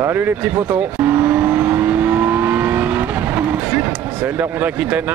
Salut les petits potos. C'est le daron d'Aquitaine.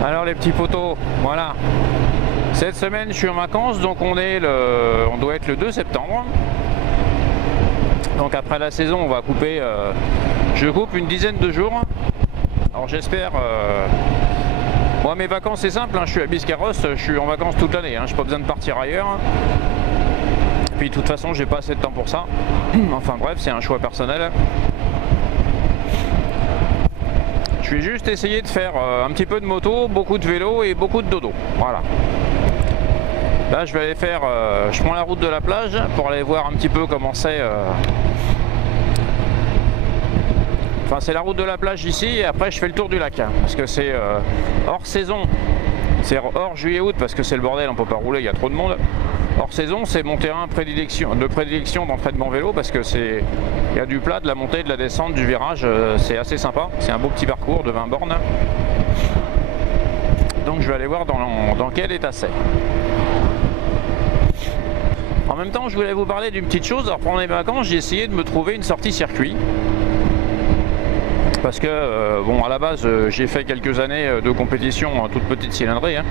Alors les petits potos, voilà. Cette semaine je suis en vacances, donc on doit être le 2 septembre. Donc après la saison on va couper, je coupe une dizaine de jours. Alors j'espère, moi mes vacances c'est simple, hein, je suis à Biscarrosse, je suis en vacances toute l'année, hein, j'ai pas besoin de partir ailleurs. Puis de toute façon j'ai pas assez de temps pour ça. Enfin bref, c'est un choix personnel. Je vais juste essayer de faire un petit peu de moto, beaucoup de vélo et beaucoup de dodo. Voilà. Là je vais aller faire, je prends la route de la plage pour aller voir un petit peu comment c'est. Enfin c'est la route de la plage ici et après je fais le tour du lac. Hein, parce que c'est hors saison. C'est hors juillet-août parce que c'est le bordel, on peut pas rouler, il y a trop de monde. Hors saison, c'est mon terrain de prédilection d'entraînement vélo parce que il y a du plat, de la montée, de la descente, du virage, c'est assez sympa. C'est un beau petit parcours de 20 bornes. Donc je vais aller voir dans quel état c'est. En même temps, je voulais vous parler d'une petite chose. Alors pendant les vacances, j'ai essayé de me trouver une sortie circuit. Parce que, bon, à la base, j'ai fait quelques années de compétition en toute petite cylindrée. Hein.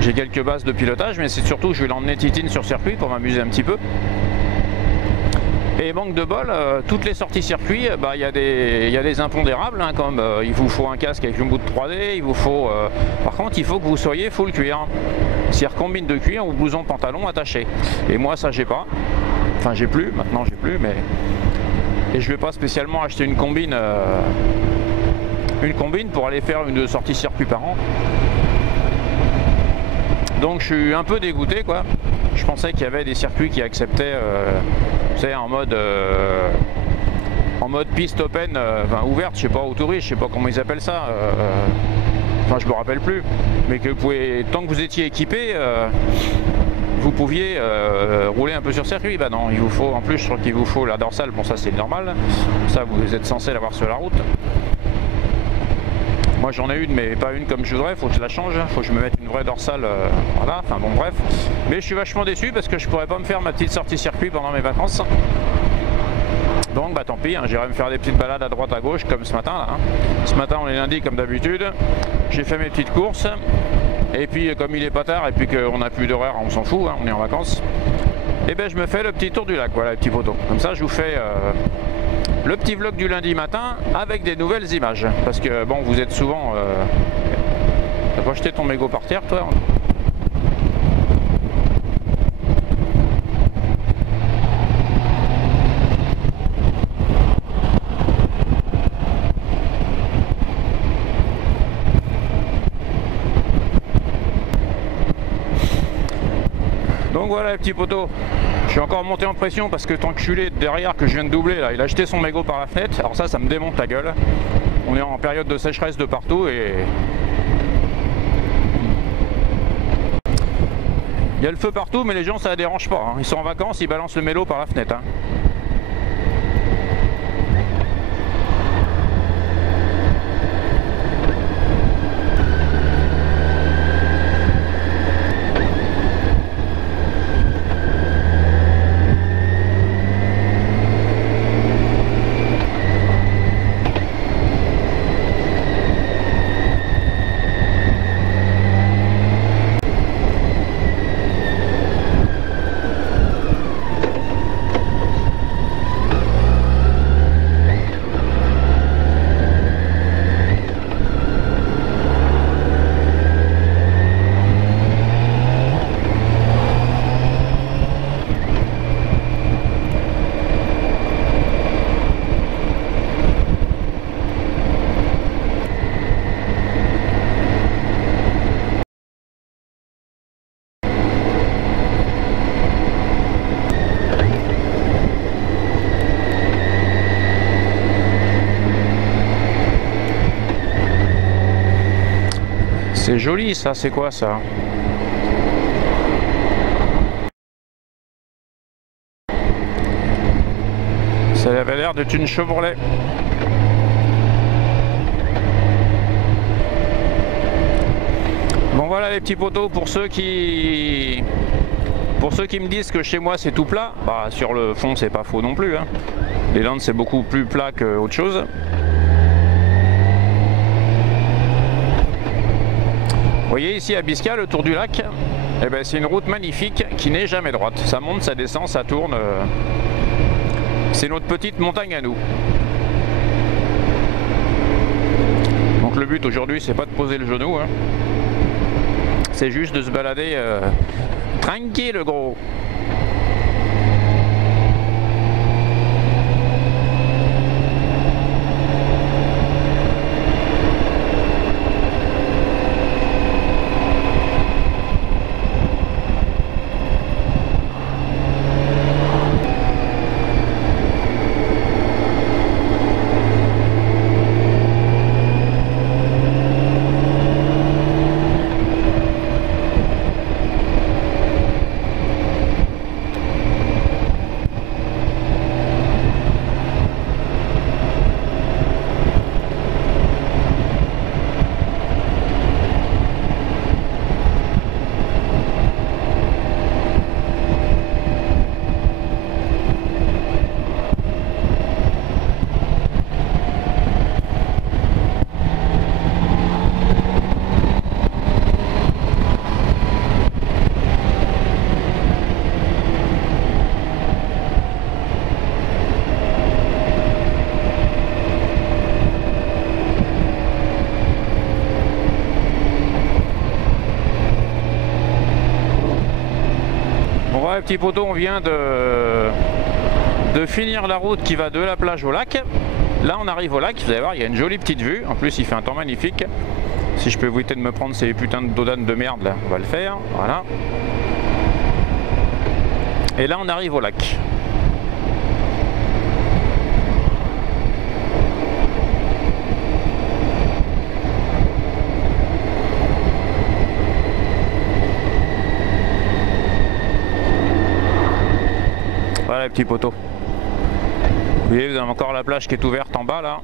J'ai quelques bases de pilotage, mais c'est surtout que je vais l'emmener Titine sur circuit pour m'amuser un petit peu. Et manque de bol, toutes les sorties circuit, il y a des impondérables, hein, comme il vous faut un casque avec une bout de 3D, il vous faut... par contre, il faut que vous soyez full cuir. C'est-à-dire combine de cuir ou blouson pantalon attaché. Et moi, ça, j'ai pas. Enfin, j'ai plus, maintenant j'ai plus, mais... Et je vais pas spécialement acheter une combine pour aller faire une sortie circuit par an. Donc je suis un peu dégoûté quoi. Je pensais qu'il y avait des circuits qui acceptaient vous savez, en mode piste open, enfin ouverte, je sais pas, ou touriste, je sais pas comment ils appellent ça. Enfin je me rappelle plus. Mais que vous pouvez, tant que vous étiez équipé, vous pouviez rouler un peu sur circuit. Bah non, il vous faut, en plus je crois qu'il vous faut la dorsale, bon ça c'est normal, ça vous êtes censé l'avoir sur la route. Moi j'en ai une mais pas une comme je voudrais, faut que je la change, faut que je me mette une vraie dorsale, voilà, enfin bon bref. Mais je suis vachement déçu parce que je pourrais pas me faire ma petite sortie circuit pendant mes vacances. Donc bah tant pis, hein, j'irai me faire des petites balades à droite à gauche comme ce matin là. Hein. Ce matin on est lundi comme d'habitude, j'ai fait mes petites courses. Et puis comme il est pas tard et puis qu'on n'a plus d'horaire, on s'en fout, hein, on est en vacances. Et ben je me fais le petit tour du lac, voilà les petits potos. Comme ça je vous fais le petit vlog du lundi matin avec des nouvelles images. Parce que bon vous êtes souvent... T'as pas jeté ton mégot par terre toi? Donc voilà les petits potos, je suis encore monté en pression parce que tant que je suis derrière que je viens de doubler là, il a jeté son mégot par la fenêtre, alors ça me démonte la gueule. On est en période de sécheresse de partout et il y a le feu partout mais les gens ça ne dérange pas, hein. Ils sont en vacances, ils balancent le mélo par la fenêtre. Hein. C'est joli ça, c'est quoi ça? Ça avait l'air d'être une Chevrolet. Bon voilà les petits poteaux, pour ceux qui me disent que chez moi c'est tout plat, bah sur le fond c'est pas faux non plus, hein. Les Landes c'est beaucoup plus plat qu'autre chose. Vous voyez ici à Bisca, le tour du lac, eh ben, c'est une route magnifique qui n'est jamais droite. Ça monte, ça descend, ça tourne. C'est notre petite montagne à nous. Donc le but aujourd'hui c'est pas de poser le genou, hein. C'est juste de se balader tranquille gros. Ouais, petit poteau, on vient de finir la route qui va de la plage au lac. Là on arrive au lac, vous allez voir, il y a une jolie petite vue. En plus il fait un temps magnifique. Si je peux éviter de me prendre ces putains de dodanes de merde là, on va le faire. Voilà. Et là on arrive au lac. Voilà les petits poteaux. Vous voyez, vous avez encore la plage qui est ouverte en bas là.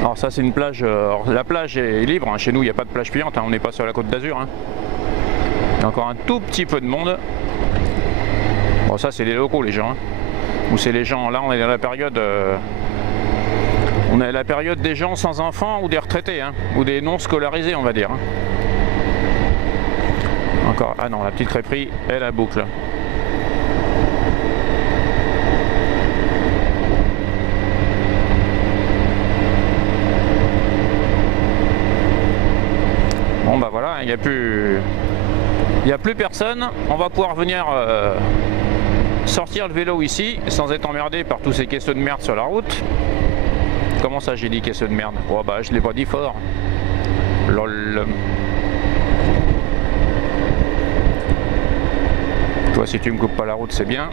Alors ça c'est une plage, alors, la plage est libre, hein. Chez nous il n'y a pas de plage payante, hein. On n'est pas sur la côte d'Azur, hein. Il y a encore un tout petit peu de monde. Bon ça c'est les locaux les gens, hein. Ou c'est les gens, là on est dans la période on est à la période des gens sans enfants ou des retraités, hein. Ou des non scolarisés on va dire, hein. Encore, ah non, la petite crêperie, elle a boucle. Bon bah voilà, il n'y a plus personne. On va pouvoir venir sortir le vélo ici sans être emmerdé par tous ces caisseux de merde sur la route. Comment ça j'ai dit caisseux de merde? Oh bah je l'ai pas dit fort. Lol. Toi si tu me coupes pas la route c'est bien.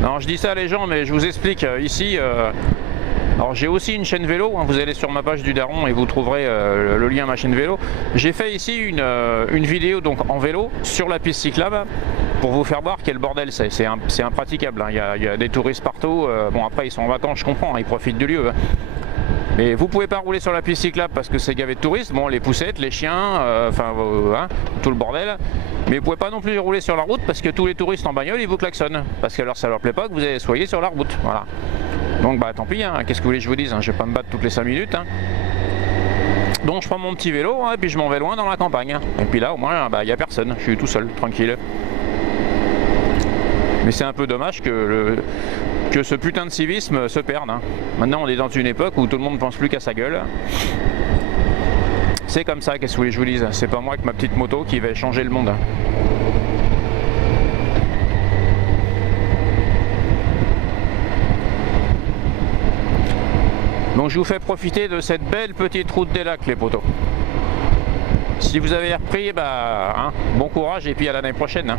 Non je dis ça les gens mais je vous explique ici alors j'ai aussi une chaîne vélo, hein, vous allez sur ma page du Daron et vous trouverez le lien à ma chaîne vélo. J'ai fait ici une vidéo donc en vélo sur la piste cyclable pour vous faire voir quel bordel c'est impraticable, hein. Il y a des touristes partout, bon après ils sont en vacances je comprends, hein, ils profitent du lieu. Hein. Mais vous pouvez pas rouler sur la piste cyclable parce que c'est gavé de touristes, bon les poussettes, les chiens, enfin hein, tout le bordel. Mais vous pouvez pas non plus rouler sur la route parce que tous les touristes en bagnole ils vous klaxonnent. Parce que alors ça leur plaît pas que vous soyez sur la route. Voilà. Donc bah tant pis, hein, qu'est-ce que vous voulez que je vous dise, hein, je vais pas me battre toutes les 5 minutes. Hein. Donc je prends mon petit vélo hein, et puis je m'en vais loin dans la campagne. Hein. Et puis là au moins il n'y a personne, je suis tout seul, tranquille. Mais c'est un peu dommage que ce putain de civisme se perde. Hein. Maintenant on est dans une époque où tout le monde ne pense plus qu'à sa gueule. C'est comme ça, qu'est-ce que vous voulez que je vous dise, c'est pas moi avec ma petite moto qui va changer le monde. Donc je vous fais profiter de cette belle petite route des lacs les potos. Si vous avez repris, bah, hein, bon courage et puis à l'année prochaine. Hein.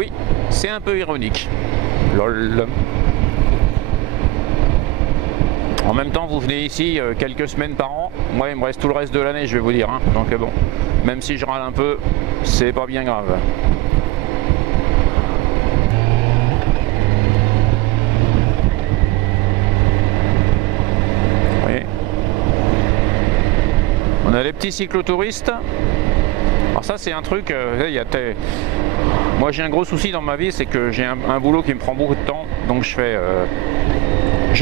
Oui, c'est un peu ironique. Lol. En même temps, vous venez ici quelques semaines par an. Moi, il me reste tout le reste de l'année, je vais vous dire. Hein. Donc bon, même si je râle un peu, c'est pas bien grave. Oui. On a les petits cyclotouristes. Alors ça, c'est un truc. Moi, j'ai un gros souci dans ma vie, c'est que j'ai un boulot qui me prend beaucoup de temps. Donc je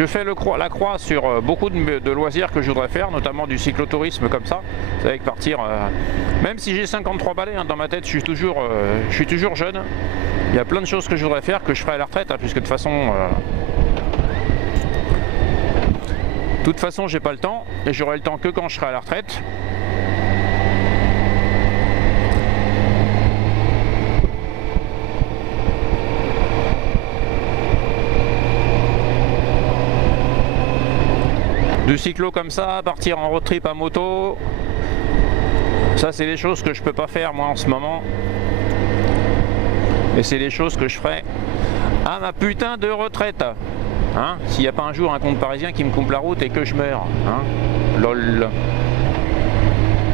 fais la croix sur beaucoup de loisirs que je voudrais faire, notamment du cyclotourisme comme ça. C'est avec partir, même si j'ai 53 balais hein, dans ma tête, je suis toujours jeune. Il y a plein de choses que je voudrais faire que je ferai à la retraite, hein, puisque de toute façon, j'ai pas le temps et j'aurai le temps que quand je serai à la retraite. Du cyclo comme ça, partir en road trip à moto, ça c'est des choses que je peux pas faire moi en ce moment. Et c'est des choses que je ferai à ma putain de retraite. Hein, s'il n'y a pas un jour un compte parisien qui me coupe la route et que je meurs. Hein, lol.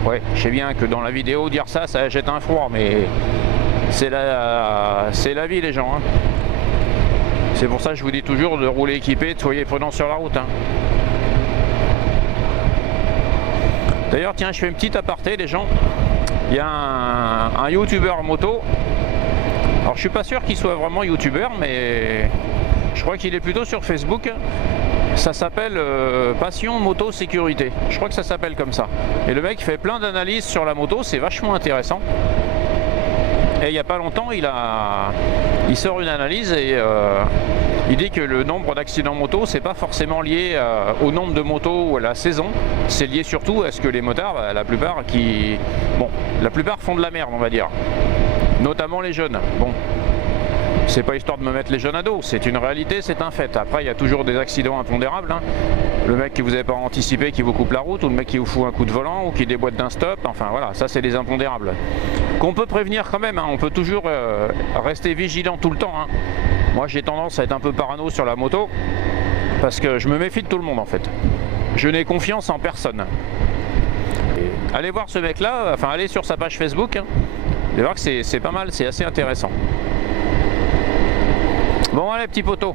Ouais, je sais bien que dans la vidéo dire ça, ça jette un froid, mais c'est la vie les gens. Hein. C'est pour ça que je vous dis toujours de rouler équipé, de soyez prudents sur la route. Hein. D'ailleurs, tiens, je fais une petite aparté, les gens. Il y a un youtubeur moto. Alors, je suis pas sûr qu'il soit vraiment youtubeur, mais je crois qu'il est plutôt sur Facebook. Ça s'appelle Passion Moto Sécurité. Je crois que ça s'appelle comme ça. Et le mec fait plein d'analyses sur la moto, c'est vachement intéressant. Et il n'y a pas longtemps, il sort une analyse et il dit que le nombre d'accidents moto, c'est pas forcément lié au nombre de motos ou à la saison. C'est lié surtout à ce que les motards, la plupart font de la merde, on va dire. Notamment les jeunes. Bon, c'est pas histoire de me mettre les jeunes à dos, c'est une réalité, c'est un fait. Après, il y a toujours des accidents impondérables. Hein. Le mec qui vous avez pas anticipé, qui vous coupe la route, ou le mec qui vous fout un coup de volant, ou qui déboîte d'un stop. Enfin voilà, ça c'est des impondérables. Qu'on peut prévenir quand même, hein. On peut toujours rester vigilant tout le temps. Hein. Moi j'ai tendance à être un peu parano sur la moto, parce que je me méfie de tout le monde en fait. Je n'ai confiance en personne. Et allez voir ce mec là, enfin allez sur sa page Facebook, hein. Vous allez voir que c'est pas mal, c'est assez intéressant. Bon allez petits potos,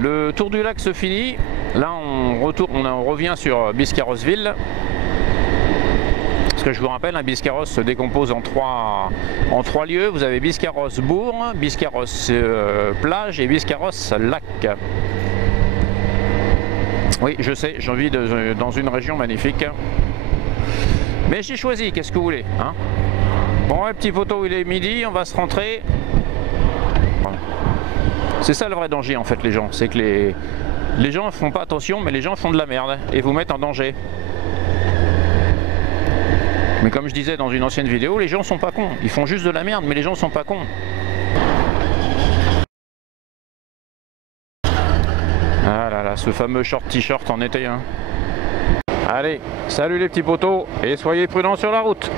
le tour du lac se finit. Là on revient sur Biscarrossville. Parce que je vous rappelle, un Biscarrosse se décompose en trois lieux. Vous avez Biscarrosse-Bourg, Biscarrosse-Plage et Biscarrosse-Lac. Oui je sais, je vis dans une région magnifique. Mais j'ai choisi, qu'est-ce que vous voulez hein. Bon ouais petits potos, il est midi, on va se rentrer. C'est ça le vrai danger en fait les gens, c'est que les gens ne font pas attention mais les gens font de la merde et vous mettent en danger. Mais comme je disais dans une ancienne vidéo, les gens sont pas cons, ils font juste de la merde mais les gens sont pas cons. Ah là là, ce fameux short t-shirt en été hein. Allez, salut les petits potos et soyez prudents sur la route.